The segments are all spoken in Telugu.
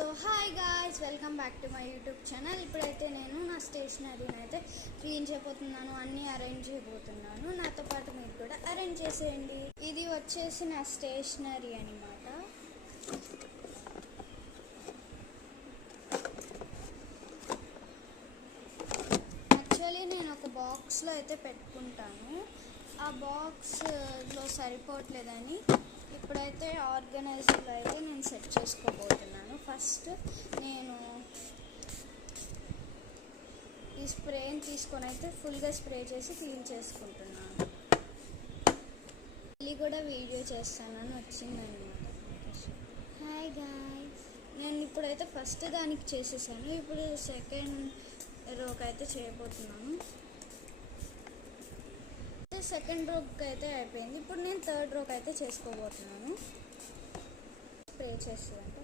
So hi guys, welcome back to my YouTube channel. ఇప్పుడైతే నేను నా స్టేషనరీని అయితే క్లీన్ చేయబోతున్నాను, అన్నీ అరేంజ్ చేయబోతున్నాను. నాతో పాటు మీరు కూడా అరేంజ్ చేసేయండి. ఇది వచ్చేసి నా స్టేషనరీ అనమాట. యాక్చువల్లీ నేను ఒక బాక్స్లో అయితే పెట్టుకుంటాను. ఆ బాక్స్లో సరిపోవట్లేదని ఇప్పుడైతే ఆర్గనైజర్లో అయితే నేను సెట్ చేసుకోబోతున్నాను. ఫస్ట్ నేను ఈ స్ప్రేని తీసుకొని అయితే ఫుల్గా స్ప్రే చేసి క్లీన్ చేసుకుంటున్నాను. ఇది కూడా వీడియో చేస్తానని వచ్చిందనమాట. హాయ్ గాయ్స్, నేను ఇప్పుడైతే ఫస్ట్ దానికి చేసేసాను. ఇప్పుడు సెకండ్ రోకి అయితే చేయబోతున్నాను. సెకండ్ రోకి అయితే అయిపోయింది. ఇప్పుడు నేను థర్డ్ రోకి అయితే చేసుకోబోతున్నాను. స్ప్రే చేస్తుందంటే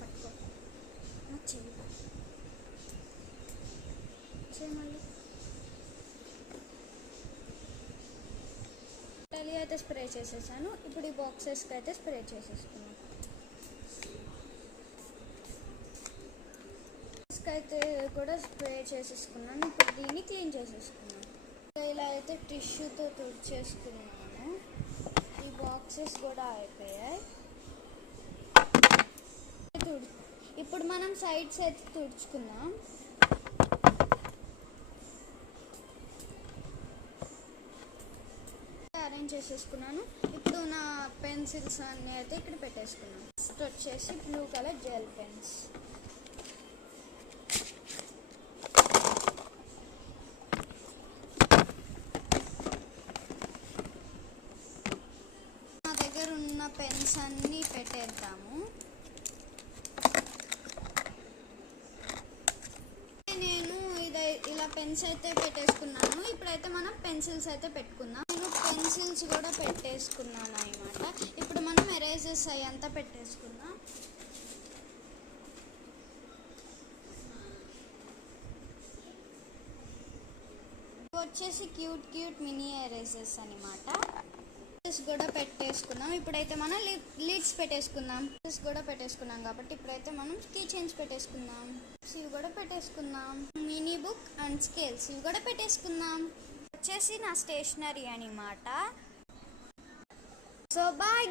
పట్టుకో మళ్ళీ అయితే స్ప్రే చేసేసాను. ఇప్పుడు ఈ బాక్సెస్కి అయితే స్ప్రే చేసేసుకున్నాను. అయితే కూడా స్ప్రే చేసేసుకున్నాను. ఇప్పుడు దీన్ని క్లీన్ చేసేసుకున్నాను. ఇలా అయితే టిష్యూతో తుడిచేసుకున్నాను. ఈ బాక్సెస్ కూడా అయిపోయాయి. ఇప్పుడు మనం సైడ్స్ అయితే తుడుచుకుందాం. అరేంజ్ చేసేసుకున్నాను. ఇప్పుడు నా పెన్సిల్స్ అన్నీ అయితే ఇక్కడ పెట్టేసుకున్నాను. ఫస్ట్ వచ్చేసి బ్లూ కలర్ జెల్ పెన్స్. నా దగ్గర ఉన్న పెన్స్ అన్నీ పెట్టేద్దాము. ఇలా పెన్స్ అయితే పెట్టేసుకున్నాను. ఇప్పుడైతే మనం పెన్సిల్స్ అయితే పెట్టుకుందాం. నేను పెన్సిల్స్ కూడా పెట్టేసుకున్నాను అన్నమాట. ఇప్పుడు మనం ఎరేజర్స్ అయ్యంతా పెట్టేసుకుందాం. వచ్చేసి క్యూట్ మినీ ఎరేజర్స్ అనమాట. కూడా పెట్టేసుకుందాం. ఇప్పుడైతే మనం లిడ్స్ పెట్టేసుకుందాం. లిడ్స్ కూడా పెట్టేసుకున్నాం కాబట్టి ఇప్పుడైతే మనం కీ చైన్స్ పెట్టేసుకుందాం. ఇవి కూడా పెట్టేసుకుందాం. మినీ బుక్ అండ్ స్కేల్స్ ఇవి కూడా పెట్టేసుకుందాం. వచ్చేసి నా స్టేషనరీ అనమాట. So bye.